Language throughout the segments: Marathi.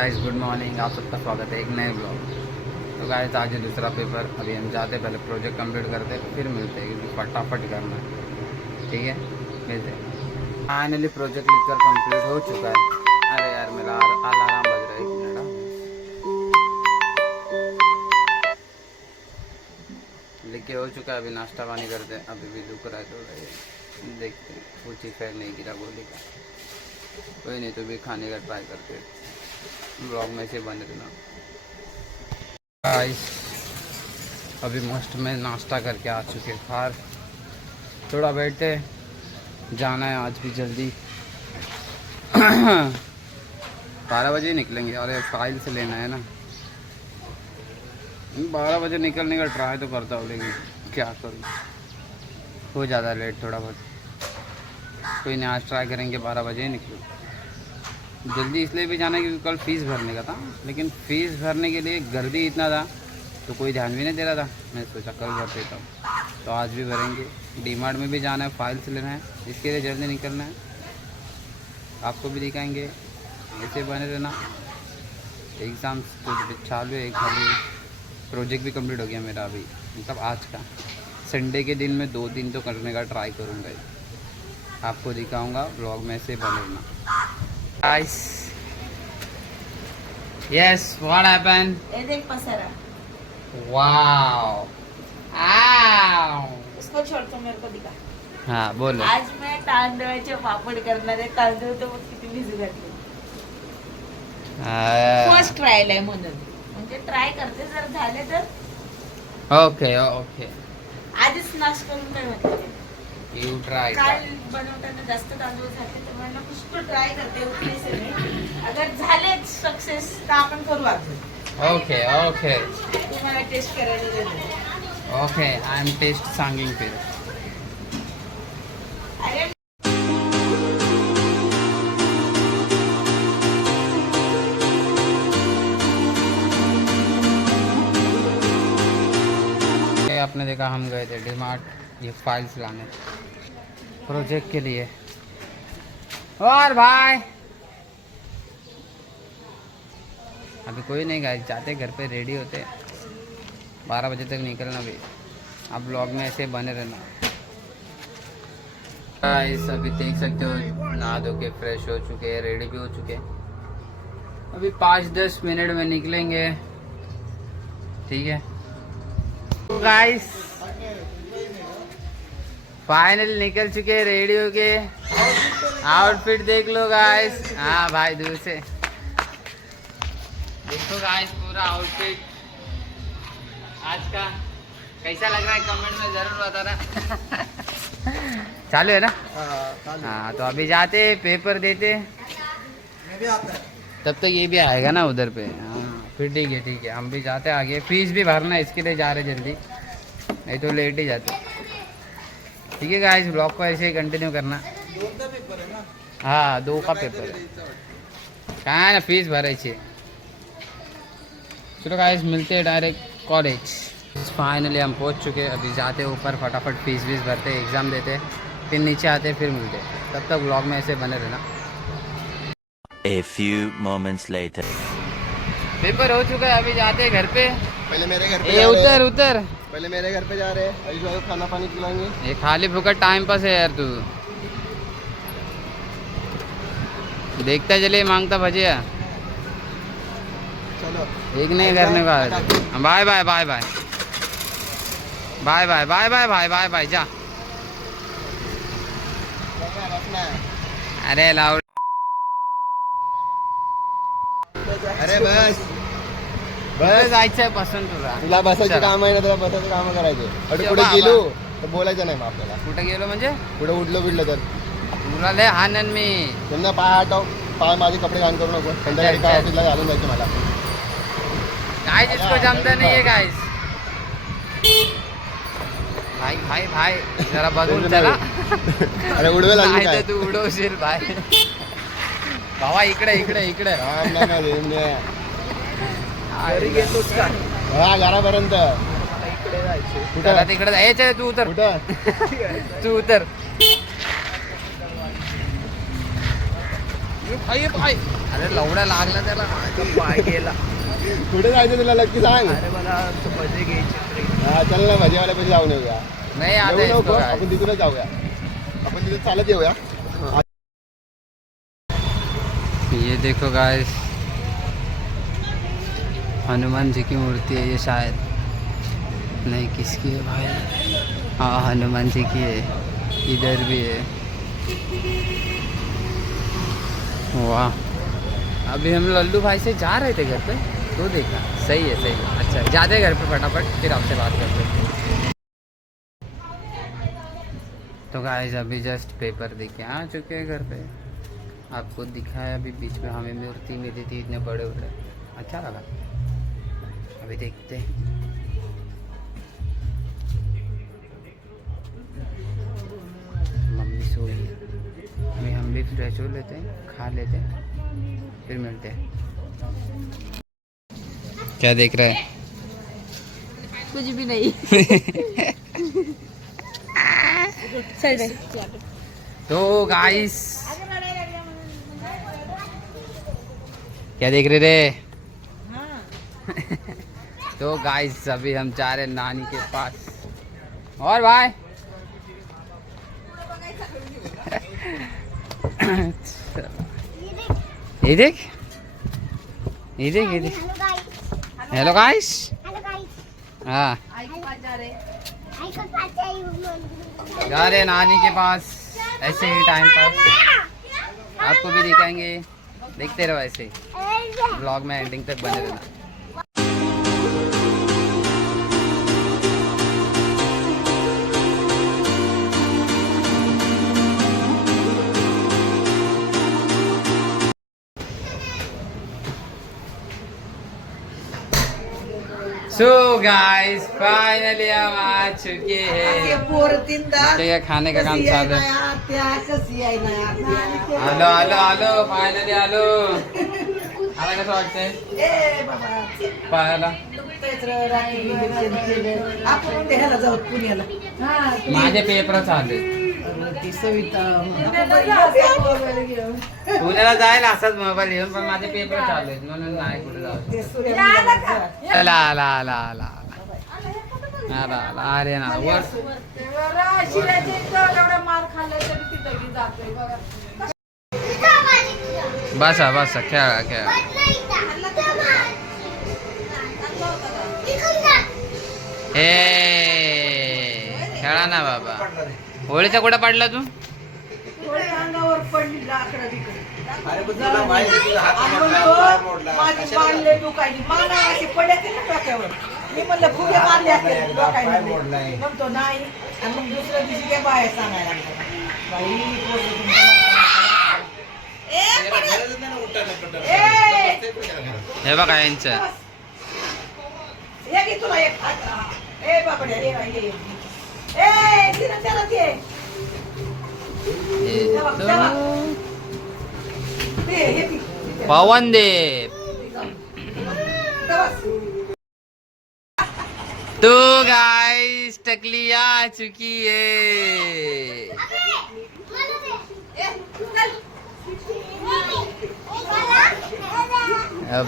Guys, good morning. आप सबका स्वागत है एक नए ब्लॉग। तो गाइस, आज है दूसरा पेपर। अभी हम जाते पहले प्रोजेक्ट कंप्लीट करते फिर मिलते हैं, क्योंकि फटाफट करना है। ठीक है, मिलते हैं। फाइनली प्रोजेक्ट लिखकर कंप्लीट हो चुका है। अरे यार, मेरा अलार्म बज रहा है, एक मिनट। लिख के हो चुका है। अभी नाश्ता पानी करते हैं। अभी भी दुख रहा है थोड़ा, देखते हैं। कुछ ही खैर नहीं गिरा गोली का, कोई नहीं। तो भी खाने का ट्राई करते हैं। ब्लॉग में से बने रहना गाइस। अभी मस्त में नाश्ता करके आ चुके बाहर। थोड़ा बैठे, जाना है आज भी जल्दी। 12 बजे निकलेंगे। अरे फाइल से लेना है ना। 12 बजे निकलने का ट्राई तो करता हूँ, लेकिन क्या करूँ, हो जाता लेट थोड़ा बहुत। कोई नहीं, आज ट्राई करेंगे 12 बजे ही निकलूँ। जल्दी इसलिए भी जाना है क्योंकि कल फ़ीस भरने का था, लेकिन फ़ीस भरने के लिए गर्दी इतना था तो कोई ध्यान भी नहीं दे रहा था। मैं सोचा कल भर देता हूँ, तो आज भी भरेंगे। डीमार्ट में भी जाना है, फाइल्स लेना है, इसके लिए जल्दी निकलना है। आपको भी दिखाएंगे, ऐसे बने रहना। एग्ज़ाम तो चालू है, खाली प्रोजेक्ट भी कंप्लीट हो गया मेरा अभी, मतलब आज का। संडे के दिन में 2-3 तो करने का ट्राई करूँगा। आपको दिखाऊँगा ब्लॉग में, से बने रहना। Guys, yes, what happened? ये देख पसारा। Wow, wow. उसको छोड़, तो मेरे को दिखा। हाँ बोलो। आज मैं तांदळाचे पापड करणार आहे। तांदूळ तर मग किती भिजू घातले। फर्स्ट ट्रायल आहे म्हणून, म्हणजे ट्राय करते, जर झाले तर ओके ओके, आधीच नाश करून काय म्हटलं। You try. काल बनवताना जास्त तांदूळ झाले तर मला नुसतं ट्राय करते उठले सगळे। अगर झाले सक्सेस तर आपण करू अजून। ओके ओके तुम्हाला टेस्ट करायला देतो। ओके, आई एम टेस्ट सांगिंग फिर। अरे आपने देखा, हम गए थे डीमार्ट ये फाइल्स लाने प्रोजेक्ट के लिए। और भाई अभी कोई नहीं गाइस, जाते घर पे रेडी होते, 12 बजे तक निकलना भी। आप ब्लॉग में ऐसे बने रहना गाइस। अभी देख सकते हो, नहा धो के फ्रेश हो चुके हैं, रेडी भी हो चुके हैं। अभी 5-10 मिनट में निकलेंगे। ठीक है गाइस, फाइनल निकल चुके, रेडी हो के। आउटफिट देख लो गाइस। हाँ भाई, दूर से देखो गाइस, पूरा आउटफिट आज का कैसा लग रहा है कमेंट में जरूर बताना। चालू है ना? हाँ, तो अभी जाते पेपर देते, तब तक ये भी आएगा ना उधर पे। हाँ फिर ठीक है, ठीक है, हम भी जाते आगे। फीस भी भरना है, इसके लिए जा रहे जल्दी, नहीं तो लेट ही जाते। ठीक है गाइस, ब्लॉग को ऐसे ही कंटिन्यू करना। 2 पेपर आहे ना? हाँ, 2 का पेपर है, कहाँ है ना, फीस भरे छे। चलो गाइस, मिलते हैं डायरेक्ट कॉलेज। फाइनली हम पहुंच चुके हैं। अभी जाते ऊपर, फटाफट फीस वीस भरते, एग्ज़ाम देते, फिर नीचे आते, फिर मिलते। तब तक ब्लॉग में ऐसे बने रहना। A few moments later. Paper हो चुका है, अभी जाते हैं घर पे। पहले मेरे घर पे ये जा रहे उतर हैं। उतर, पहले मेरे घर पे जा रहे हैं, अभी जो खाना पानी खिलाएंगे। ये खाली फुकट टाइम पास है यार। तू देखता चले, मांगता भजिया, चलो एक नहीं करने का। Bye bye bye bye bye bye bye bye bye bye bye, जा। रखना है। अरे लाउड, अरे बस बस जायचं आहे पसंत तुला। तुला बसायचं चला. काम आहे ना, तुला बसायचं काम करायचे। आणि ये पुढे बाबा. गेलो तर बोलायचं नाही मग आपल्याला। कुठे गेलो म्हणजे? पुढे उडलो बिडलो तर तुला लय आनंद मी। त्यांना पाय हटव, पाय माझे कपडे घाण करू नको। संध्याकाळी काय ऑफिसला घालून जायचं मला। काय जिसको जमता नहीं है गाइस। भाई भाई भाई, जरा बघून चला। अरे उडवेल आणि नाही काय तर तू उडवशील भाई। भावा इकडे इकडे इकडे। हा घरापर्यंत चला तिकडे जायचं, तू उतर, कुठं? तू उतर। पाय पाय. अरे लवडा लागला त्याला, पाय गेला. कुठे जायचं तुला नक्की सांग. अरे मला भजे घ्यायचे. हा चल ना भाजीवाल्या पैसे जाऊन येऊया. नाही आता येऊ इसको नको, काय. आपण तिथूनच जाऊया. आपण तिथे चालत येऊया. ये देखो गाइस, हनुमान जी की मूर्ति है ये शायद. नहीं किसकी है भाई? हाँ हनुमान जी की है. इधर भी है. वाह. अभी हम लल्लू भाई से जा रहे थे घर पे तो देखा. सही है सही है. अच्छा जाते हैं घर पे फटाफट, फिर आपसे बात करते हैं. तो गाइस अभी जस्ट पेपर देके आ चुके हैं घर पे. आपको दिखाया अभी बीच में हमें मूर्ति मिली थी इतने बड़े बड़े. अच्छा लगा. अभी देखते हैं. मम्मी सोई है. अभी हम भी फ्रेश हो लेते हैं, खा लेते हैं, फिर मिलते हैं. क्या देख रहे हैं? कुछ भी नहीं. तो गाइस क्या देख रहे रे? तो गाइस अभी हम जा रहे हैं नानी के पास. और भाई ये देख ये देख ये देख. Hello guys. हाँ जा रहे हैं नानी के पास ऐसे ही टाइम पास. आपको भी दिखाएंगे, देखते रहो ऐसे ही ब्लॉग में एंडिंग तक बने रहना. सो गाइस फाइनली हम आ चुके हैं. क्या खाने का काम चालू है. आलो आलो आलो फायनली आलो. आला कसं वाटतंय पाहायला? माझे पेपर चालू आहेत. पुण्याला जायला असाच मोबाईल घेऊन, पण माझे पेपर चालू आहेत म्हणून नाही कुठे जाऊ. आला आला आला आला आला आला. अरे ना वर बसा बसा खेळा खेळा. खेळा ना बाबा. होळीचा कुठं पडला तू? मी म्हणलं फुगे मारले असते म्हणतो नाही. आणि मग दुसऱ्या दिवशी काय बाहेर सांगायला हे बघा यांचं. तुला एक ए बाबड्या ए त्याला ते पवनदेव. तो गाइस टकली आ चुकी है.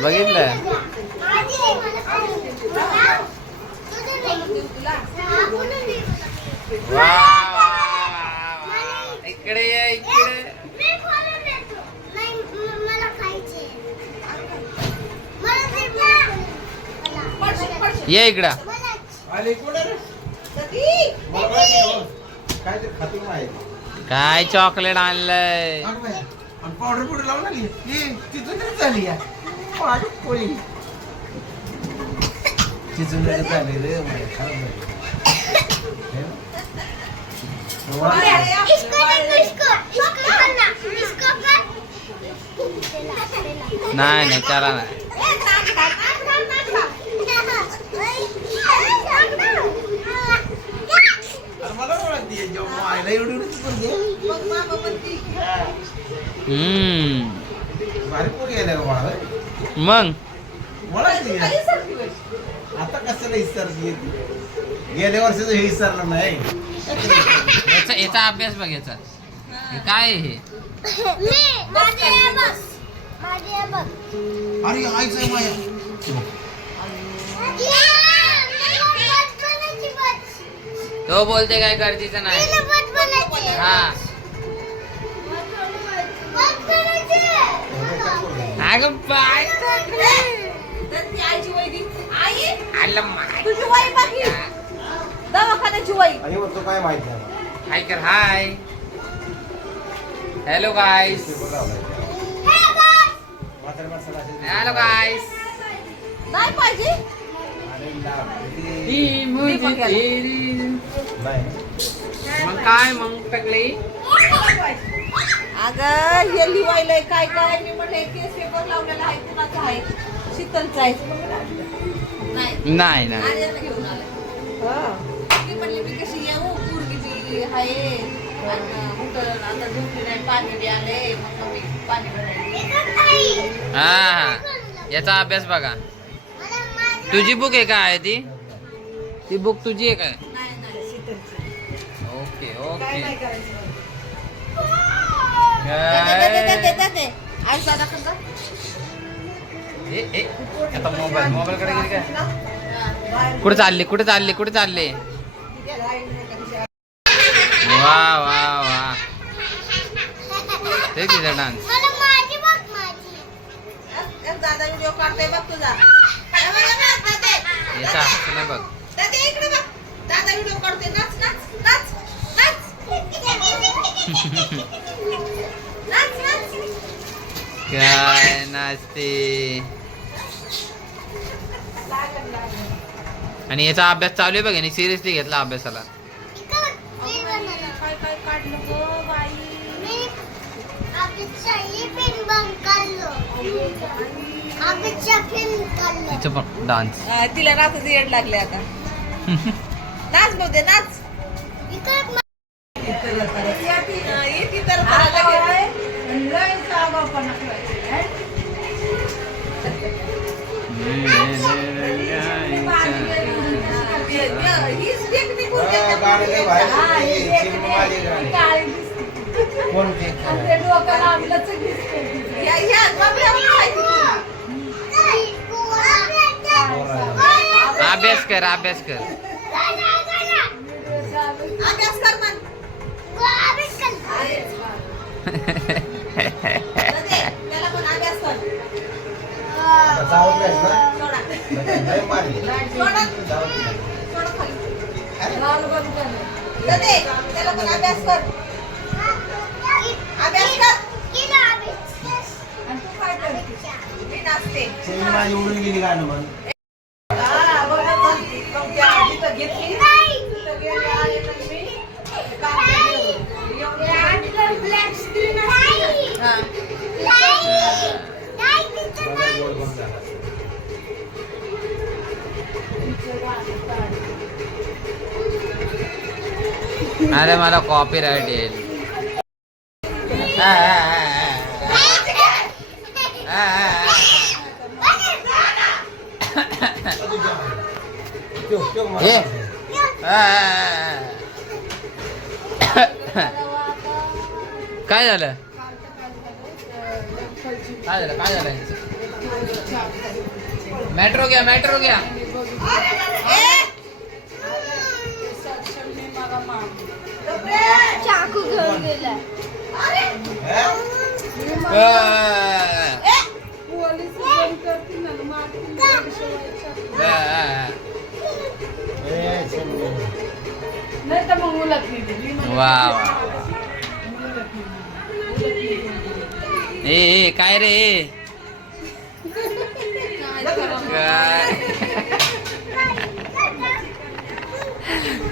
बघितलं इकडे ये इकडे. ये इकडं. काय चॉकलेट आणलंय? पावडर पुढे लावून आली तिथून तरी झाली या पोळी तिथून तरी झाली रे. नाही नाही त्याला नाही. मग आता कसं विसरली गेल्या वर्षीच हे विसरलं नाही. याचा अभ्यास बघ. याचा काय आहे हे? अरे आईचं आहे माया. तो बोलते काय गरजेचं नाही. हा अगं बाय तर ती आईची वही दी. आई आलं माय. तुझी वही बाकी दवाखान्याची वही. आणि वरतो काय माहित नाही. हाय कर हाय. हॅलो गाईस. हॅलो गाईस. नाही पाहिजे मग काय मग टकली. अगं हे लिवायलंय काय काय. मी म्हणले केस पेपर लावलेला आहे कुणाचा आहे शीतलचा आहे नाही नाही नाही आर्याला घेऊन आलाय. मी म्हणले मी कशी येऊ पोरगी आहे कुठं आता झोपली नाही पाणी बी आले मग मी पाणी भरायला. हा याचा अभ्यास बघा. तुझी बुक आहे काय ती बुक तुझी आहे काय. नाही नाही शीतलची ओके काय ओके. नाही करायचं. आता मोबाईल कडे गेली काय. कुठे चालली कुठे चालली कुठे चालली. वा वा वा ते तिचा डान्स. दादा व्हिडिओ काढतोय बघ तुझा. याचा असं नाही बघ. दादा इकडे बघ. दादा व्हिडिओ काढतोय. नाच नाच नाच नाच नाच नाच. काय नाचते. आणि याचा अभ्यास चालू आहे बघ. आणि सिरियसली घेतला अभ्यासाला. काय काय काढलं गं बाई. तिचं पण डान्स. तिला नाचाचं येड लागले आता. नाच बोलते नाच. येते तर हीच टेक्निक होती. या बाबड्यावर खायची अभ्यास कर अभ्यास कर. अभ्यास कर मग. त्याला पण अभ्यास कर. सोडा खाली. त्याला पण अभ्यास कर. अभ्यास कर. मी नाचते. एवढून गेली गाणं म्हण. अरे मला कॉपीराइट येईल. काय झालं काय झालं काय झालं. मेट्रो घ्या. चाकू घेऊन गेला. वा ए काय रे.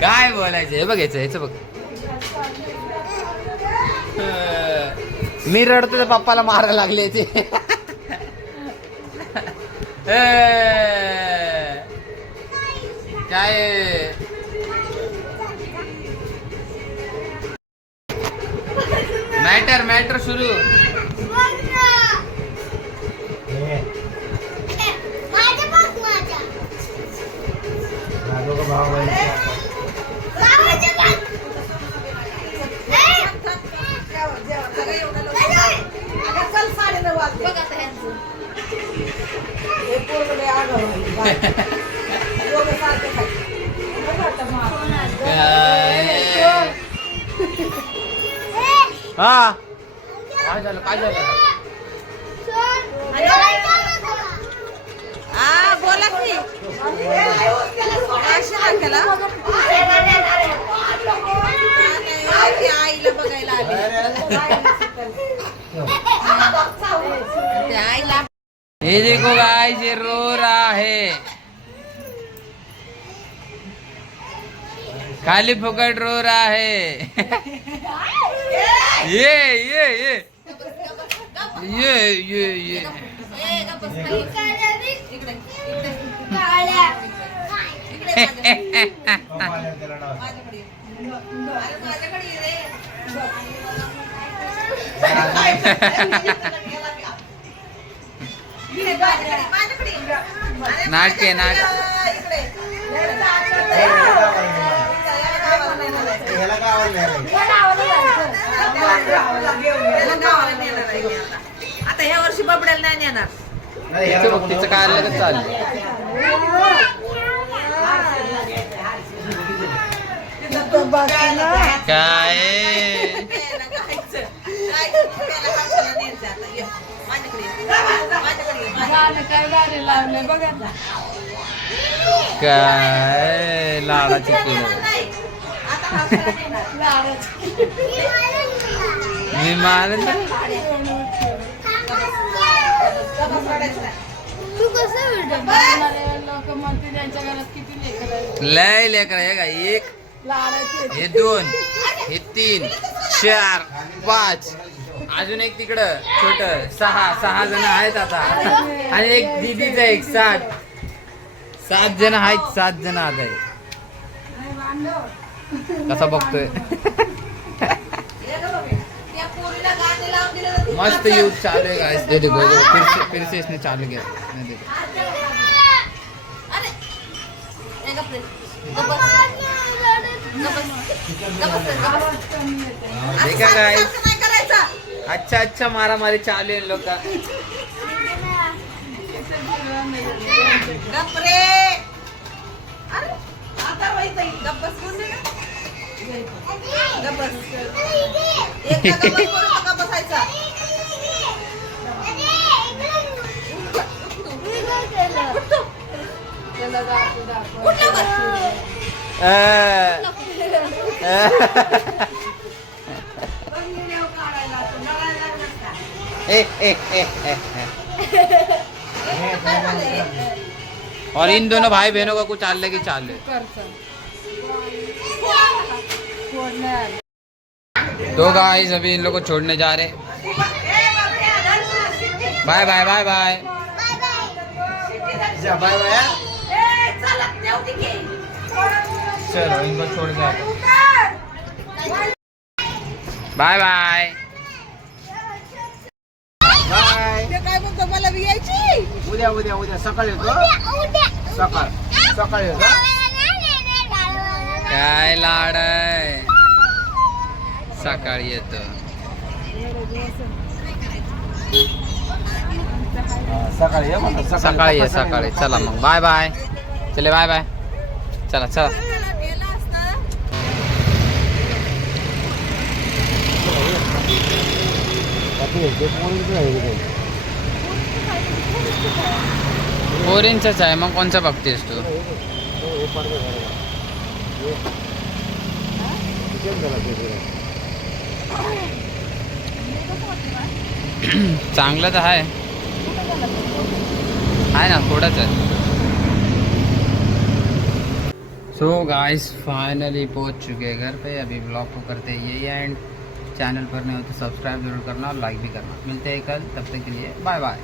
काय बोलायचं हे बघायचं ह्याचं बघ. मी रडतो तर पप्पाला मारायला लागले ते. काय मॅटर सुरू. हे पोरगं लय आगाऊ आहे. दोघं सारखेच आहेत. हा काय झालं काय झालं हा बोला की अशी ना केला आईला बघायला आले आईला ये देखो गाइस ये रो रहा है खाली फुकट रो रहा है ये नाटके नाट ह्याला गावाला न्यायला. आता ह्या वर्षी बबड्याला नाही नेणार. नाही, ह्याला तिचं बघ, तिचं काय आलं का चाललं काय प्यायला गायचं. गायचं प्यायला हाताला न्यायचं आता. ये, माझ्याकडे ये. माझ्याकडे ये. काय लाडाची केलं नाही. आता हाताला नेणार. मी मान लय लेकर आहे का एक हे दोन हे तीन चार पाच अजून एक तिकडं छोट सहा जण आहेत आता आणि एक दीदीचं एक सात जण आहेत 7 जण आता आहे कसा बघतोय त्या पोरीला गाणे लावून दिलं तर ती मस्त यूज चालू आहे गाइस दे देखो फिर से इसने चालू किया नहीं देखो अरे ए गप्प रे. गप्प बस. देखा गाइस असं नाही करायचं. अच्छा मारामारी चालू आहे लोक गप्प रे. अरे आता व्हायचं गप्प बस बोल ना. गप्प बस. एकदा गप्प बस बोलू नका बसायचा. उठ लवकर. और इन दोनों भाई बहनों का कुछ अलग ही चाल है तो गाइस अभी इन लोग को छोड़ने जा रहे बाय बाय बाय बाय जा, बाय बाय. चलो इनको छोड़ के बाय बाय बाय. ते काय म्हणतो मला बी यायची. उद्या सकाळी येतो. सकाळी येतो. काय लाड आहे सकाळी येतो सकाळी ये म्हणतो. सकाळी ये सकाळी चला मग बाय बाय चले बाय बाय चला चला गेलं असतं. पोरींचंच आहे मग कोणचं बघतेस तू चांगलं तर आहे ना थोडंच आहे सो गाइस फाइनली पहुंच चुके हैं घर पे अभी ब्लॉग को करते हैं यही एंड चैनल पर नहीं हो तो सब्सक्राइब जरूर करना और लाइक भी करना मिलते हैं कल तब तक के लिए बाय बाय